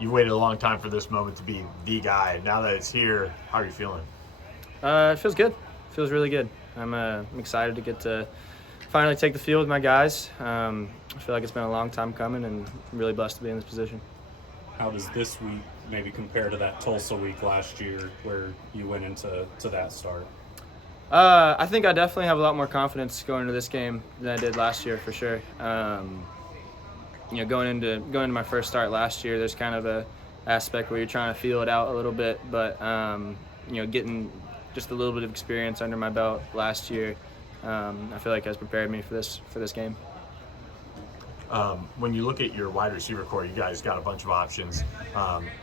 You waited a long time for this moment to be the guy. Now that it's here, how are you feeling? It feels good. It feels really good. I'm excited to get to finally take the field with my guys. I feel like it's been a long time coming, and I'm really blessed to be in this position. How does this week maybe compare to that Tulsa week last year where you went into that start? I think I definitely have a lot more confidence going into this game than I did last year for sure. Going into my first start last year, there's kind of a aspect where you're trying to feel it out a little bit, but getting just a little bit of experience under my belt last year, I feel like has prepared me for this game. When you look at your wide receiver core, you guys got a bunch of options.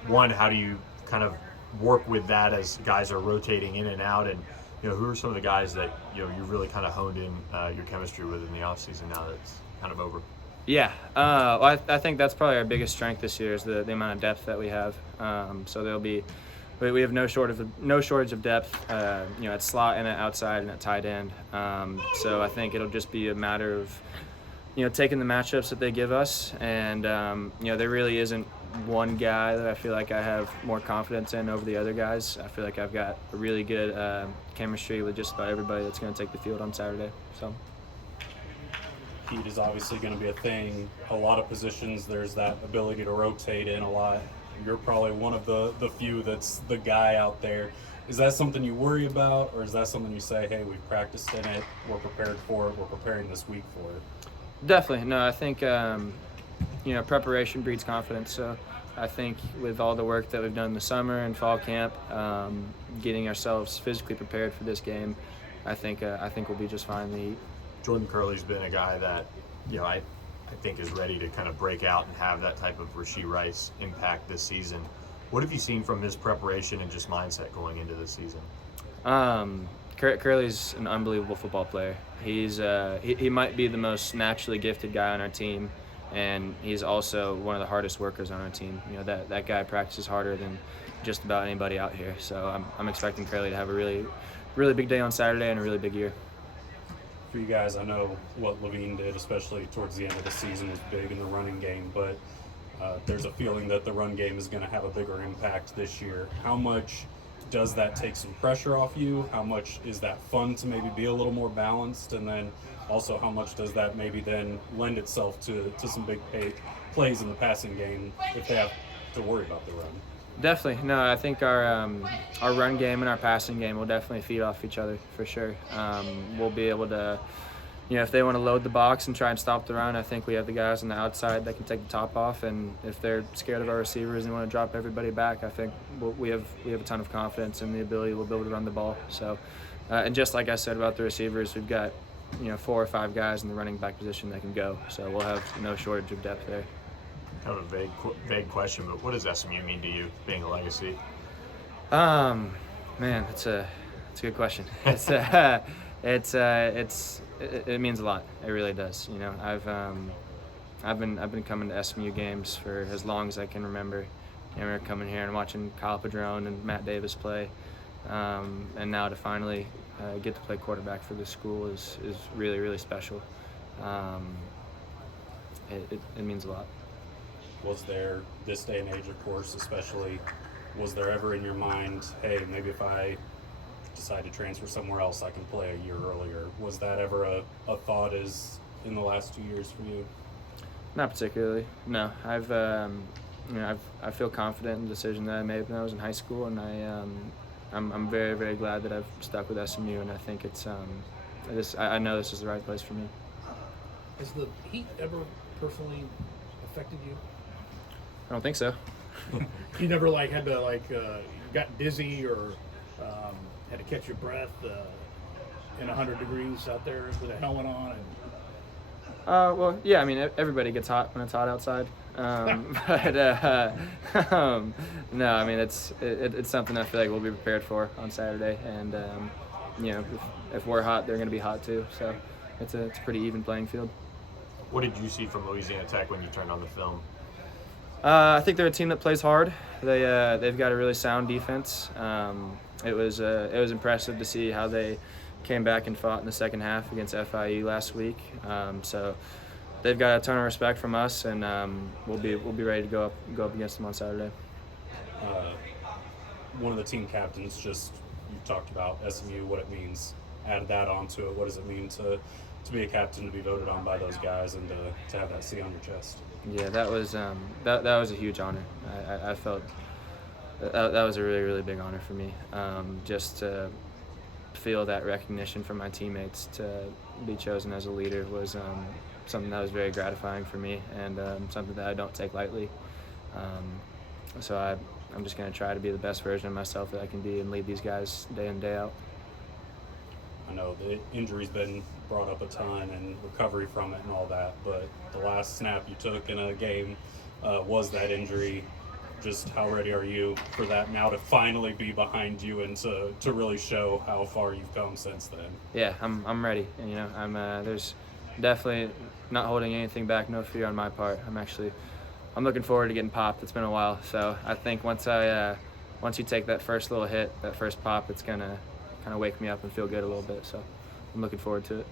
One, how do you kind of work with that as guys are rotating in and out? And who are some of the guys that you really kind of honed in your chemistry with in the offseason now that it's kind of over? Yeah, well, I think that's probably our biggest strength this year is the amount of depth that we have. So we have no shortage of depth, at slot and at outside and at tight end. So I think it'll just be a matter of taking the matchups that they give us, and there really isn't one guy that I feel like I have more confidence in over the other guys. I feel like I've got a really good chemistry with just about everybody that's going to take the field on Saturday. So. Heat is obviously going to be a thing. A lot of positions, there's that ability to rotate in a lot. You're probably one of the few that's the guy out there. Is that something you worry about, or is that something you say, hey, we've practiced in it, we're prepared for it, we're preparing this week for it? Definitely. No, I think, preparation breeds confidence. So I think with all the work that we've done in the summer and fall camp, getting ourselves physically prepared for this game, I think we'll be just fine in the Heat. Jordan Curley's been a guy that, I think is ready to kind of break out and have that type of Rashee Rice impact this season. What have you seen from his preparation and just mindset going into this season? Curley's an unbelievable football player. He's he might be the most naturally gifted guy on our team, and he's also one of the hardest workers on our team. That guy practices harder than just about anybody out here. So I'm expecting Curley to have a really, really big day on Saturday and a really big year. For you guys, I know what Levine did, especially towards the end of the season, was big in the running game, but there's a feeling that the run game is going to have a bigger impact this year. How much does that take some pressure off you? How much is that fun to maybe be a little more balanced? And then also how much does that maybe then lend itself to some big plays in the passing game if they have to worry about the run? Definitely. No, I think our run game and our passing game will definitely feed off each other for sure. We'll be able to, if they want to load the box and try and stop the run, I think we have the guys on the outside that can take the top off. And if they're scared of our receivers and want to drop everybody back, I think we have a ton of confidence in the ability we'll be able to run the ball. So, and just like I said about the receivers, we've got 4 or 5 guys in the running back position that can go. So we'll have no shortage of depth there. Kind of a vague question, but what does SMU mean to you, being a legacy? Man, it's a good question. It means a lot. It really does. I've been coming to SMU games for as long as I can remember. I remember coming here and watching Kyle Padron and Matt Davis play, and now to finally get to play quarterback for this school is really, really special. It means a lot. Was there, this day and age, of course, especially, was there ever in your mind, hey, maybe if I decide to transfer somewhere else, I can play a year earlier? Was that ever a thought as in the last 2 years for you? Not particularly. No, I feel confident in the decision that I made when I was in high school, and I'm very, very glad that I've stuck with SMU, and I think I know this is the right place for me. Has the heat ever personally affected you? I don't think so. You never had to got dizzy or had to catch your breath in 100 degrees out there with a helmet on? Well, yeah. I mean, everybody gets hot when it's hot outside. But no. I mean, it's something I feel like we'll be prepared for on Saturday, and if we're hot, they're going to be hot too. So it's a pretty even playing field. What did you see from Louisiana Tech when you turned on the film? I think they're a team that plays hard. They've got a really sound defense. It was impressive to see how they came back and fought in the second half against FIU last week. So they've got a ton of respect from us, and we'll be ready to go up against them on Saturday. One of the team captains you've talked about SMU, what it means. Add that onto it. What does it mean to be a captain, to be voted on by those guys, and to have that C on your chest? Yeah, that was that was a huge honor. I felt that was a really, really big honor for me. Just to feel that recognition from my teammates, to be chosen as a leader, was something that was very gratifying for me, and something that I don't take lightly. So I'm just going to try to be the best version of myself that I can be and lead these guys day in, day out. I know the injury's been brought up a ton and recovery from it and all that, but the last snap you took in a game was that injury. Just how ready are you for that now to finally be behind you and to really show how far you've come since then? Yeah, I'm ready. And, I'm there's definitely not holding anything back, no fear on my part. I'm looking forward to getting popped. It's been a while, so I think once you take that first little hit, that first pop, it's gonna kind of wake me up and feel good a little bit. So I'm looking forward to it.